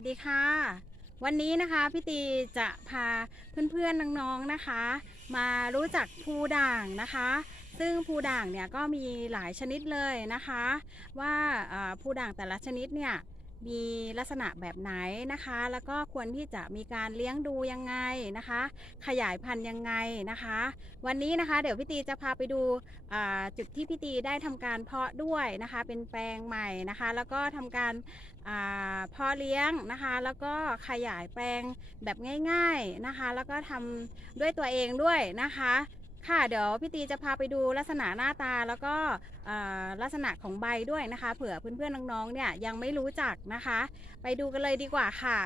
วัสดีค่ะ วันนี้นะคะพี่ตีจะพาเพื่อนๆน้องๆนะคะ มารู้จักภูด่างนะคะ ซึ่งภูด่างเนี่ยก็มีหลายชนิดเลยนะคะ ว่าภูด่างแต่ละชนิดเนี่ย มีลักษณะแบบไหนนะคะ แล้วก็ควรที่จะมีการเลี้ยงดูยังไงนะคะ ขยายพันธุ์ยังไงนะคะ วันนี้นะคะ เดี๋ยวพี่ตีจะพาไปดูจุดที่พี่ตีได้ทำการเพาะด้วยนะคะ เป็นแปลงใหม่นะคะ แล้วก็ทำการเพาะเลี้ยงนะคะ แล้วก็ขยายแปลงแบบง่าย ๆนะคะ แล้วก็ทำด้วยตัวเองด้วยนะคะ ค่ะเดี๋ยวพี่ตีจะพาไปดูลักษณะหน้าตาแล้วก็ลักษณะของใบด้วยนะคะ เผื่อเพื่อนๆน้องๆเนี่ยยังไม่รู้จักนะคะ ไปดูกันเลยดีกว่าค่ะ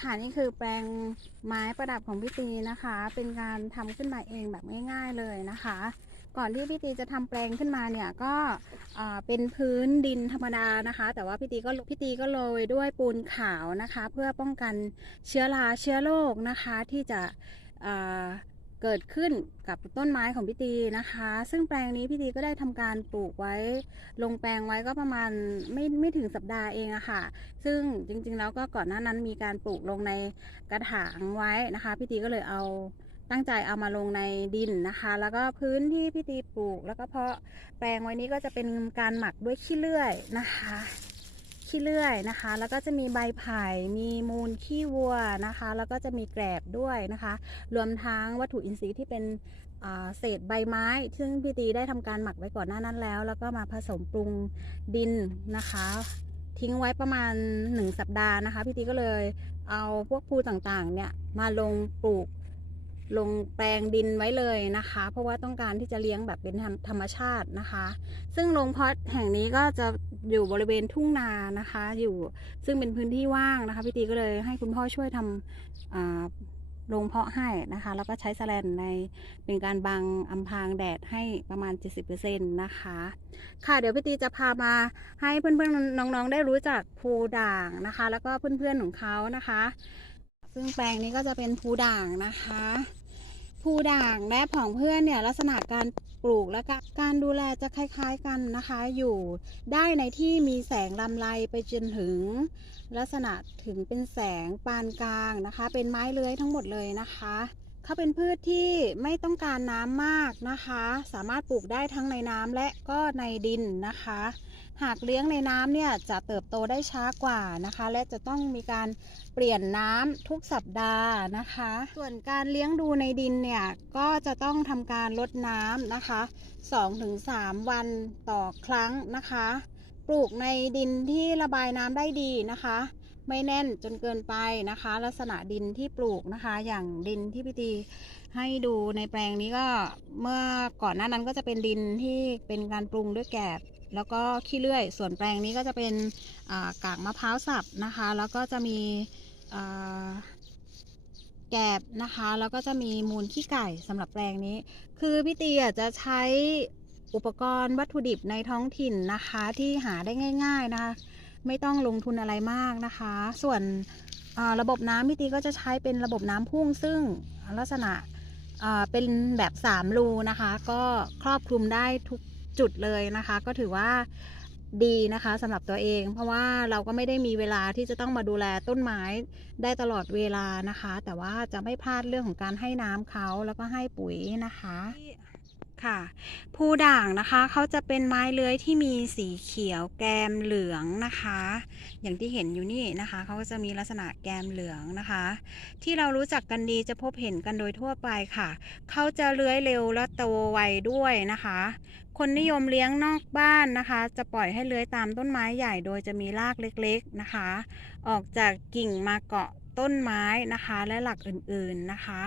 ค่ะนี่คือแปลงไม้ประดับของพี่ตีนะคะ เป็นการทำขึ้นมาเองแบบง่าย ๆเลยนะคะ ก่อนที่พี่ตีจะทำแปลงขึ้นมาเนี่ยก็เป็นพื้นดินธรรมดานะคะ แต่ว่าพี่ตีก็พี่ตีก็โรยด้วยปูนขาวนะคะ เพื่อป้องกันเชื้อราเชื้อโรคนะคะที่จะ เกิดขึ้นกับต้นไม้ของพี่ตีนะคะ ซึ่งแปลงนี้พี่ตีก็ได้ทำการปลูกไว้ ลงแปลงไว้ก็ประมาณไม่ไม่ถึงสัปดาห์เองอะค่ะ ซึ่งจริงๆแล้วก็ก่อนหน้านั้นมีการปลูกลงในกระถางไว้นะคะพี่ตีก็เลยเอาตั้งใจเอามาลงในดินนะคะ แล้วก็พื้นที่พี่ตีปลูก แล้วก็เพาะแปลงไว้นี้ก็จะเป็นการหมักด้วยขี้เลื่อยนะคะ ขี้เลื่อยนะคะ แล้วก็จะมีใบไผ่มีมูลขี้วัวนะคะ แล้วก็จะมีแกลบด้วยนะคะ รวมทั้งวัตถุอินทรีย์ที่เป็นเศษใบไม้ ซึ่งพี่ตีได้ทำการหมักไว้ก่อนหน้านั้นแล้ว แล้วก็มาผสมปรุงดินนะคะ ทิ้งไว้ประมาณ 1 สัปดาห์นะคะพี่ตีก็เลยเอาพวกภูต่างๆเนี่ยมาลงปลูก ลงแปลงดินไว้เลยนะคะ เพราะว่าต้องการที่จะเลี้ยงแบบเป็นธรรมชาตินะคะ ซึ่งโรงเพาะแห่งนี้ก็จะอยู่บริเวณทุ่งนานะคะ อยู่ซึ่งเป็นพื้นที่ว่างนะคะพี่ตีก็เลยให้คุณพ่อช่วยทำโรงเพาะให้นะคะ แล้วก็ใช้แสแลนในเป็นการบังอำพรางแดดให้ประมาณ 70%นะคะ ค่ะเดี๋ยวพี่ตีจะพามาให้เพื่อนๆน้องๆได้รู้จักภูด่างนะคะ แล้วก็เพื่อนๆของเขานะคะ ซึ่งแปลงนี้ก็จะเป็นภูด่างนะคะ ภูด่างและผองเพื่อนเนี่ยลักษณะการปลูกและกการดูแลจะคล้ายๆกันนะคะ อยู่ได้ในที่มีแสงลำไรไปจนถึง ลักษณะถึงเป็นแสงปานกลางนะคะ เป็นไม้เลื้อยทั้งหมดเลยนะคะ เขาเป็นพืชที่ไม่ต้องการน้ำมากนะคะ สามารถปลูกได้ทั้งในน้ำและก็ในดินนะคะ หากเลี้ยงในน้ำเนี่ยจะเติบโตได้ช้ากว่านะคะ และจะต้องมีการเปลี่ยนน้ำทุกสัปดาห์นะคะ ส่วนการเลี้ยงดูในดินเนี่ยก็จะต้องทำการลดน้ำนะคะ 2-3 วันต่อครั้งนะคะ ปลูกในดินที่ระบายน้ำได้ดีนะคะ ไม่แน่นจนเกินไปนะคะ ลักษณะดินที่ปลูกนะคะ อย่างดินที่พี่ตีให้ดูในแปลงนี้ก็เมื่อก่อนหน้านั้นก็จะเป็นดินที่เป็นการปรุงด้วยแกบแล้วก็ขี้เลื่อย ส่วนแปลงนี้ก็จะเป็นกากมะพร้าวสับนะคะ แล้วก็จะมีแกบนะคะ แล้วก็จะมีมูลขี้ไก่สำหรับแปลงนี้ คือพี่ตีจะใช้อุปกรณ์วัตถุดิบในท้องถิ่นนะคะที่หาได้ง่าย ๆนะคะ ไม่ต้องลงทุนอะไรมากนะคะ ส่วนระบบน้ำพี่ตีก็จะใช้เป็นระบบน้ำพุ่งซึ่งลักษณะเป็นแบบ3รูนะคะ ก็ครอบคลุมได้ทุกจุดเลยนะคะ ก็ถือว่าดีนะคะสำหรับตัวเอง เพราะว่าเราก็ไม่ได้มีเวลาที่จะต้องมาดูแลต้นไม้ได้ตลอดเวลานะคะ แต่ว่าจะไม่พลาดเรื่องของการให้น้ำเขาแล้วก็ให้ปุ๋ยนะคะ ค่ะภูด่างนะคะเขาจะเป็นไม้เลื้อยที่มีสีเขียวแกมเหลืองนะคะ อย่างที่เห็นอยู่นี่นะคะเขาก็จะมีลักษณะแกมเหลืองนะคะ ที่เรารู้จักกันดีจะพบเห็นกันโดยทั่วไปค่ะเขาจะเลื้อยเร็วและโตไวด้วยนะคะ คนนิยมเลี้ยงนอกบ้านนะคะ จะปล่อยให้เลื้อยตามต้นไม้ใหญ่โดยจะมีรากเล็กๆนะคะ ออกจากกิ่งมาเกาะ ต้นไม้นะคะ และหลักอื่นๆนะคะ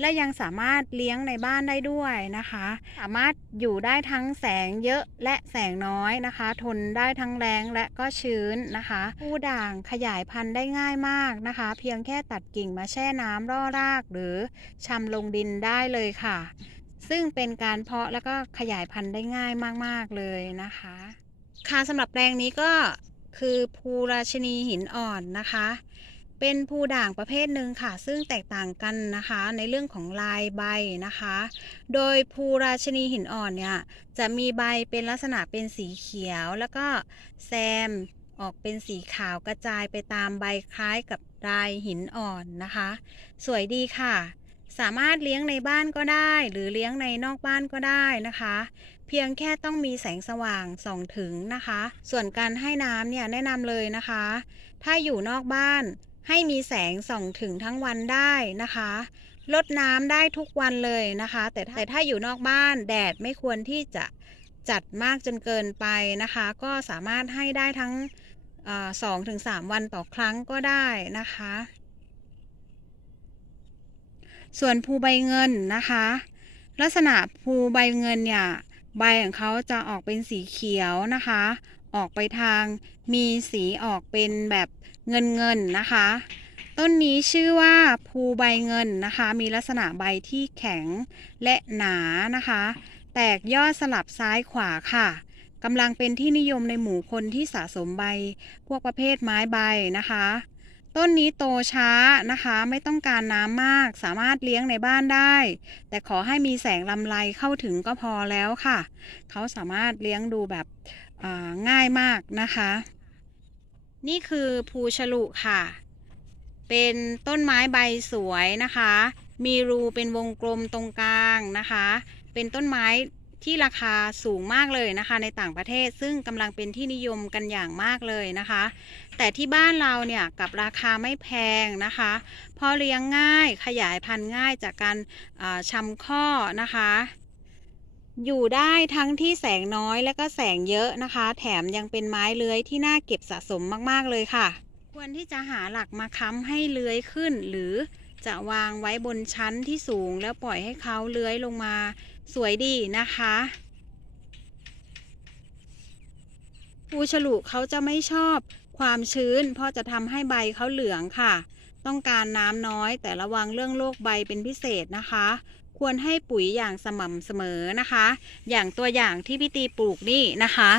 และยังสามารถเลี้ยงในบ้านได้ด้วยนะคะ สามารถอยู่ได้ทั้งแสงเยอะและแสงน้อยนะคะ ทนได้ทั้งแรงและก็ชื้นนะคะผู้ด่างขยายพันธุ์ได้ง่ายมากนะคะ เพียงแค่ตัดกิ่งมาแช่น้ำร่อรากหรือชำลงดินได้เลยค่ะ ซึ่งเป็นการเพาะแล้วก็ขยายพันธุ์ได้ง่ายมากๆเลยนะคะ ค่ะสำหรับแปลงนี้ก็คือภูราชนีหินอ่อนนะคะ เป็นภูด่างประเภทหนึ่งค่ะ ซึ่งแตกต่างกันนะคะในเรื่องของลายใบนะคะ โดยภูราชนีหินอ่อนเนี่ยจะมีใบเป็นลักษณะเป็นสีเขียว แล้วก็แซมออกเป็นสีขาวกระจายไปตามใบคล้ายกับลายหินอ่อนนะคะ สวยดีค่ะ สามารถเลี้ยงในบ้านก็ได้ หรือเลี้ยงในนอกบ้านก็ได้นะคะ เพียงแค่ต้องมีแสงสว่างส่องถึงนะคะ ส่วนการให้น้ำเนี่ยแนะนำเลยนะคะ ถ้าอยู่นอกบ้าน ให้มีแสงส่องถึงทั้งวันได้นะคะลดน้ำได้ทุกวันเลยนะคะ แต่แต่ถ้าอยู่นอกบ้านแดดไม่ควรที่จะจัดมากจนเกินไปนะคะ ก็สามารถให้ได้ทั้งสองถึงสามวันต่อครั้งก็ได้นะคะ ส่วนภูใบเงินนะคะ ลักษณะภูใบเงินเนี่ยใบของเขาจะออกเป็นสีเขียวนะคะ ออกไปทาง มีสีออกเป็นแบบเงินเงินๆนะคะ ต้นนี้ชื่อว่าภูใบเงินนะคะ มีลักษณะใบที่แข็งและหนานะคะ แตกยอดสลับซ้ายขวาค่ะกำลังเป็นที่นิยมในหมู่คนที่สะสมใบ พวกประเภทไม้ใบนะคะ ต้นนี้โตช้านะคะ ไม่ต้องการน้ำมาก สามารถเลี้ยงในบ้านได้ แต่ขอให้มีแสงลำไรเข้าถึงก็พอแล้วค่ะ เขาสามารถเลี้ยงดูแบบง่ายมากนะคะ นี่คือภูฉลุค่ะ เป็นต้นไม้ใบสวยนะคะ มีรูเป็นวงกลมตรงกลางนะคะ เป็นต้นไม้ ที่ราคาสูงมากเลยนะคะ ในต่างประเทศซึ่งกำลังเป็นที่นิยมกันอย่างมากเลยนะคะ แต่ที่บ้านเราเนี่ยกับราคาไม่แพงนะคะพอเลี้ยงง่ายขยายพันธุ์ง่ายจากการอ่าชำข้อนะคะอยู่ได้ทั้งที่แสงน้อยและก็แสงเยอะนะคะ แถมยังเป็นไม้เลื้อยที่น่าเก็บสะสมมากๆเลยค่ะ ควรที่จะหาหลักมาค้ำให้เลื้อยขึ้น หรือจะวางไว้บนชั้นที่สูงแล้วปล่อยให้เขาเลื้อยลงมา สวยดีนะคะภูฉลุเขาจะไม่ชอบความชื้น เพราะจะทำให้ใบเขาเหลืองค่ะ ต้องการน้ำน้อยแต่ระวังเรื่องโรคใบเป็นพิเศษนะคะ ควรให้ปุ๋ยอย่างสม่ำเสมอนะคะ อย่างตัวอย่างที่พี่ตีปลูกนี่นะคะ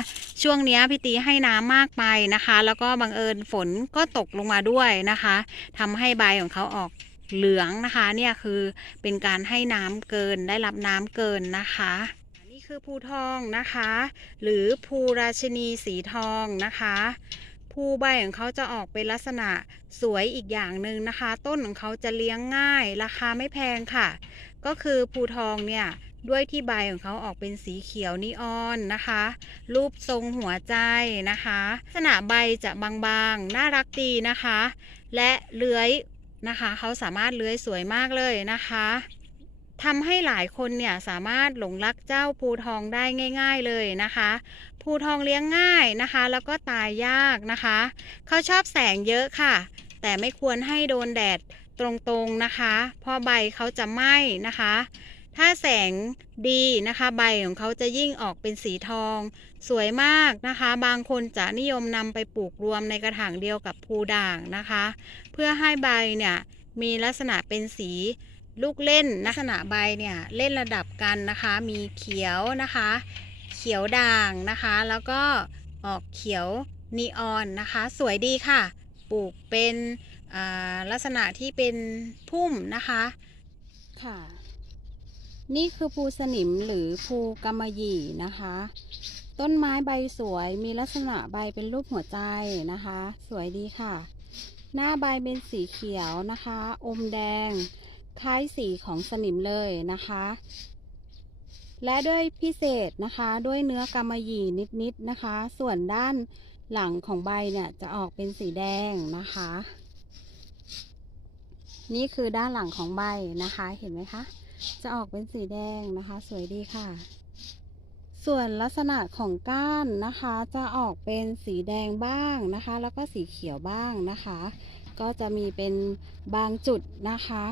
ช่วงนี้พี่ตีให้น้ำมากไปนะคะ แล้วก็บังเอิญฝนก็ตกลงมาด้วยนะคะทำให้ใบของเขาออก เหลืองนะคะเนี่ยคือเป็นการให้น้ำเกินได้รับน้ำเกินนะคะนี่คือภูทองนะคะ หรือภูราชินีสีทองนะคะภูใบของเขาจะออกเป็นลักษณะสวยอีกอย่างหนึ่งนะคะ ต้นของเขาจะเลี้ยงง่าย ราคาไม่แพงค่ะ ก็คือภูทองเนี่ยด้วยที่ใบของเขาออกเป็นสีเขียวนีออนนะคะ รูปทรงหัวใจนะคะ ลักษณะใบจะบางๆ น่ารักดีนะคะ และเลื้อย นะคะเขาสามารถเลื้อยสวยมากเลยนะคะทำให้หลายคนเนี่ยสามารถหลงรักเจ้าภูทองได้ง่าย ๆเลยนะคะ ภูทองเลี้ยงง่ายนะคะ แล้วก็ตายยากนะคะเขาชอบแสงเยอะค่ะ แต่ไม่ควรให้โดนแดดตรงๆนะคะ เพราะใบเขาจะไหม้นะคะ ถ้าแสงดีนะคะใบของเขาจะยิ่งออกเป็นสีทอง สวยมากนะคะ บางคนจะนิยมนำไปปลูกรวมในกระถางเดียวกับภูด่างนะคะ เพื่อให้ใบเนี่ยมีลักษณะเป็นสีลูกเล่นลักษณะใบเนี่ยเล่นระดับกันนะคะ มีเขียวนะคะ เขียวด่างนะคะ แล้วก็ออกเขียวนีออนนะคะ สวยดีค่ะ ปลูกเป็นลักษณะที่เป็นพุ่มนะคะค่ะ นี่คือภูสนิมหรือภูกำมะหยี่นะคะ ต้นไม้ใบสวยมีลักษณะใบเป็นรูปหัวใจนะคะ สวยดีค่ะ หน้าใบเป็นสีเขียวนะคะ อมแดง คล้ายสีของสนิมเลยนะคะ และด้วยพิเศษนะคะด้วยเนื้อกำมะหยี่นิดๆนะคะ ส่วนด้านหลังของใบเนี่ยจะออกเป็นสีแดงนะคะ นี่คือด้านหลังของใบนะคะ เห็นไหมคะ จะออกเป็นสีแดงนะคะ สวยดีค่ะ ส่วนลักษณะของก้านนะคะ จะออกเป็นสีแดงบ้างนะคะ แล้วก็สีเขียวบ้างนะคะ ก็จะมีเป็นบางจุดนะคะ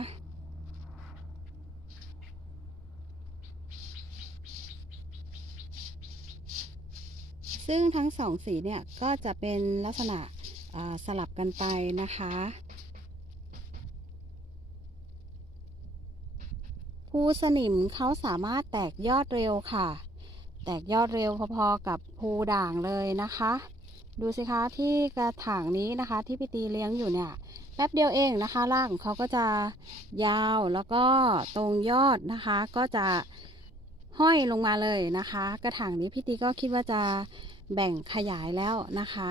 ซึ่งทั้งสองสีเนี่ยก็จะเป็นลักษณะสลับกันไปนะคะ ภูสนิมเขาสามารถแตกยอดเร็วค่ะ แตกยอดเร็วพอๆกับภูด่างเลยนะคะ ดูสิคะที่กระถางนี้นะคะ ที่พี่ตีเลี้ยงอยู่เนี่ยแป๊บเดียวเองนะคะรากของเขาก็จะยาวแล้วก็ตรงยอดนะคะ ก็จะห้อยลงมาเลยนะคะ กระถางนี้พี่ตีก็คิดว่าจะแบ่งขยายแล้วนะคะ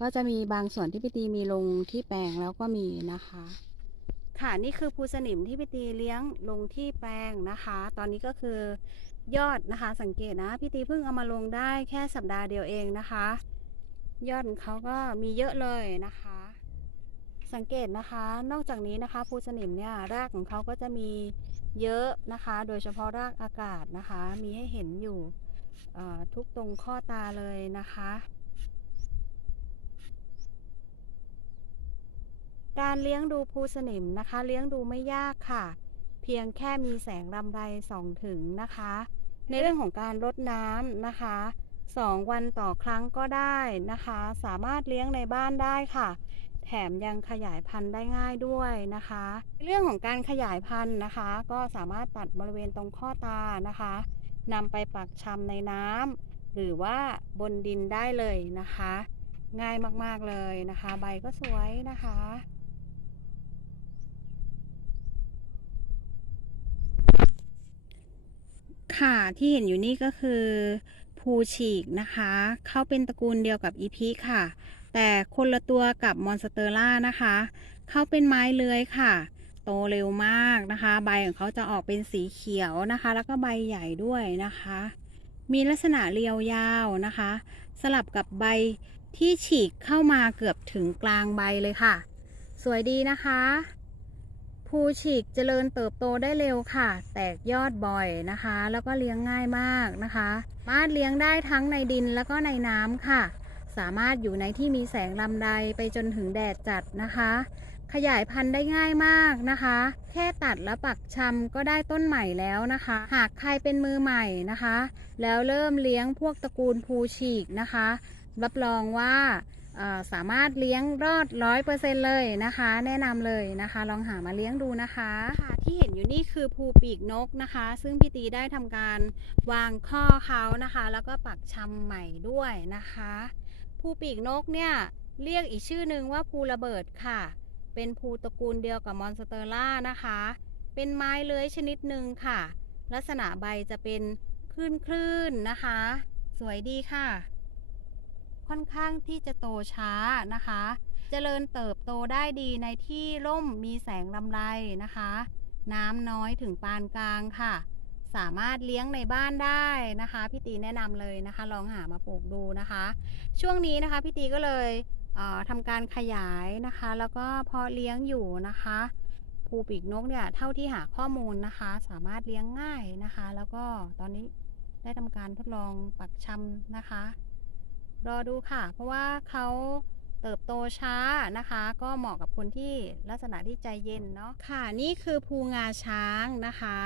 ก็จะมีบางส่วนที่พี่ตีมีลงที่แปลงแล้วก็มีนะคะ ค่ะนี่คือภูสนิมที่พี่ตีเลี้ยงลงที่แปลงนะคะ ตอนนี้ก็คือยอดนะคะ สังเกตนะพี่ตีเพิ่งเอามาลงได้แค่สัปดาห์เดียวเองนะคะ ยอดเขาก็มีเยอะเลยนะคะ สังเกตนะคะ นอกจากนี้นะคะภูสนิมเนี่ยรากของเขาก็จะมีเยอะนะคะ โดยเฉพาะรากอากาศนะคะ มีให้เห็นอยู่ทุกตรงข้อตาเลยนะคะ การเลี้ยงดูภูสนิมนะคะ เลี้ยงดูไม่ยากค่ะ เพียงแค่มีแสงลำไรส่องถึงนะคะ ในเรื่องของการรดน้ำนะคะสองวันต่อครั้งก็ได้นะคะ สามารถเลี้ยงในบ้านได้ค่ะ แถมยังขยายพันธุ์ได้ง่ายด้วยนะคะ เรื่องของการขยายพันธุ์นะคะ ก็สามารถตัดบริเวณตรงข้อตานะคะนำไปปักชำในน้ำหรือว่าบนดินได้เลยนะคะ ง่ายมากๆเลยนะคะ ใบก็สวยนะคะ ค่ะที่เห็นอยู่นี่ก็คือภูฉีกนะคะ เขาเป็นตระกูลเดียวกับอีพีค่ะ แต่คนละตัวกับมอนสเตอร่านะคะ เขาเป็นไม้เลื้อยค่ะ โตเร็วมากนะคะ ใบของเขาจะออกเป็นสีเขียวนะคะ แล้วก็ใบใหญ่ด้วยนะคะ มีลักษณะเรียวยาวนะคะ สลับกับใบที่ฉีกเข้ามาเกือบถึงกลางใบเลยค่ะ สวยดีนะคะ ภูฉีกเจริญเติบโตได้เร็วค่ะ แตกยอดบ่อยนะคะ แล้วก็เลี้ยงง่ายมากนะคะสามารถเลี้ยงได้ทั้งในดินแล้วก็ในน้ำค่ะ สามารถอยู่ในที่มีแสงลำไรไปจนถึงแดดจัดนะคะ ขยายพันธุ์ได้ง่ายมากนะคะ แค่ตัดแล้วปักชำก็ได้ต้นใหม่แล้วนะคะ หากใครเป็นมือใหม่นะคะ แล้วเริ่มเลี้ยงพวกตระกูลภูฉีกนะคะ รับรองว่า สามารถเลี้ยงรอดร้อยเปอร์เซ็นเลยนะคะ แนะนำเลยนะคะ ลองหามาเลี้ยงดูนะคะค่ะที่เห็นอยู่นี่คือภูปีกนกนะคะ ซึ่งพี่ตีได้ทำการวางข้อเขานะคะ แล้วก็ปักชำใหม่ด้วยนะคะภูปีกนกเนี่ยเรียกอีกชื่อหนึ่งว่าภูระเบิดค่ะ เป็นภูตระกูลเดียวกับมอนสเตอร่านะคะ เป็นไม้เลื้อยชนิดหนึ่งค่ะ ลักษณะใบจะเป็นคลื่นคลื่นๆนะคะ สวยดีค่ะ ค่อนข้างที่จะโตช้านะคะ เจริญเติบโตได้ดีในที่ร่มมีแสงลำไรนะคะ น้ำน้อยถึงปานกลางค่ะ สามารถเลี้ยงในบ้านได้นะคะพี่ตีแนะนำเลยนะคะ ลองหามาปลูกดูนะคะ ช่วงนี้นะคะพี่ตีก็เลยเทำการขยายนะคะ แล้วก็เพาะเลี้ยงอยู่นะคะภูปีกนกเนี่ยเท่าที่หาข้อมูลนะคะ สามารถเลี้ยงง่ายนะคะ แล้วก็ตอนนี้ได้ทำการทดลองปักชำนะคะ รอดูค่ะ เพราะว่าเขาเติบโตช้านะคะ ก็เหมาะกับคนที่ลักษณะที่ใจเย็นเนาะค่ะนี่คือภูงาช้างนะคะ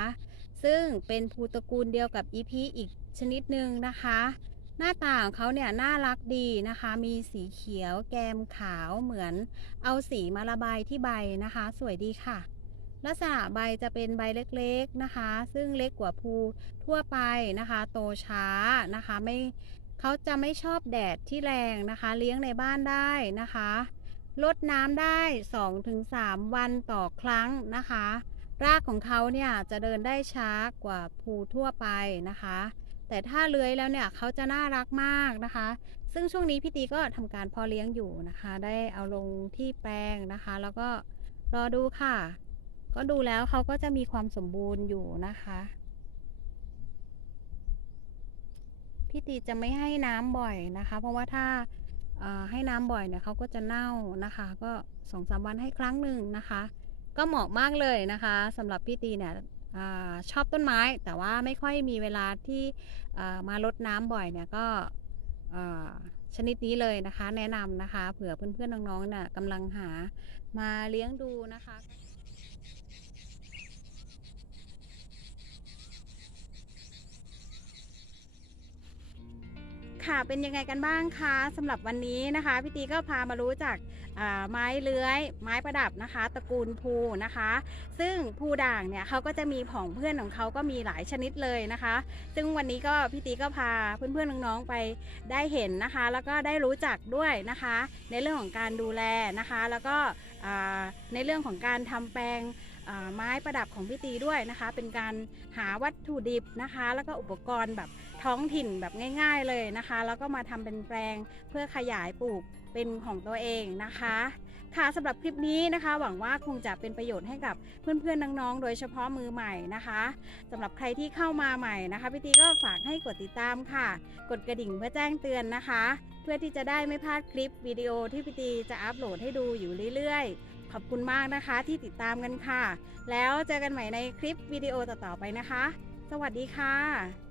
ซึ่งเป็นภูตระกูลเดียวกับอีพีอีกชนิดหนึ่งนะคะ หน้าตาของเขาเนี่ยน่ารักดีนะคะ มีสีเขียวแกมขาวเหมือน เอาสีมาระบายที่ใบนะคะ สวยดีค่ะ ลักษณะใบจะเป็นใบเล็กๆนะคะ ซึ่งเล็กกว่าภูทั่วไปนะคะ โตช้านะคะไม่ เขาจะไม่ชอบแดดที่แรงนะคะ เลี้ยงในบ้านได้นะคะลดน้ำได้ 2-3 วันต่อครั้งนะคะ รากของเขาเนี่ยจะเดินได้ช้ากว่าภูทั่วไปนะคะ แต่ถ้าเลื้อยแล้วเนี่ยเขาจะน่ารักมากนะคะ ซึ่งช่วงนี้พี่ตีก็ทำการพอเลี้ยงอยู่นะคะ ได้เอาลงที่แปลงนะคะ แล้วก็รอดูค่ะ ก็ดูแล้วเขาก็จะมีความสมบูรณ์อยู่นะคะ พี่ตีจะไม่ให้น้ำบ่อยนะคะ เพราะว่าถ้าให้น้ำบ่อยเนี่ยเขาก็จะเน่านะคะ ก็สองสามวันให้ครั้งหนึ่งนะคะ ก็เหมาะมากเลยนะคะสำหรับพี่ตีเนี่ยอชอบต้นไม้แต่ว่าไม่ค่อยมีเวลาที่มารดน้ำบ่อยเนี่ยก็ชนิดนี้เลยนะคะ แนะนำนะคะ เผื่อเพื่อนๆน้องๆเนี่ยกำลังหามาเลี้ยงดูนะคะ ค่ะเป็นยังไงกันบ้างคะสำหรับวันนี้นะคะพี่ตีก็พามารู้จักไม้เลื้อย ไม้ประดับนะคะ ตระกูลภูนะคะ ซึ่งภูด่างเนี่ยเขาก็จะมีผองเพื่อนของเขาก็มีหลายชนิดเลยนะคะ ซึ่งวันนี้ก็พี่ตีก็พาเพื่อนๆน้องๆไปได้เห็นนะคะ แล้วก็ได้รู้จักด้วยนะคะ ในเรื่องของการดูแลนะคะ แล้วก็ในเรื่องของการทำแปลงไม้ประดับของพี่ตีด้วยนะคะ เป็นการหาวัตถุดิบนะคะ แล้วก็อุปกรณ์แบบ ท้องถิ่นแบบง่าย ๆเลยนะคะ แล้วก็มาทำเป็นแปลงเพื่อขยายปลูกเป็นของตัวเองนะคะ ค่ะสำหรับคลิปนี้นะคะ หวังว่าคงจะเป็นประโยชน์ให้กับเพื่อนๆน้องๆ โดยเฉพาะมือใหม่นะคะสำหรับใครที่เข้ามาใหม่นะคะพี่ตีก็ฝากให้กดติดตามค่ะ กดกระดิ่งเพื่อแจ้งเตือนนะคะ เพื่อที่จะได้ไม่พลาดคลิปวิดีโอที่พี่ตีจะอัปโหลดให้ดูอยู่เรื่อยๆ ขอบคุณมากนะคะที่ติดตามกันค่ะ แล้วเจอกันใหม่ในคลิปวิดีโอต่อๆไปนะคะ สวัสดีค่ะ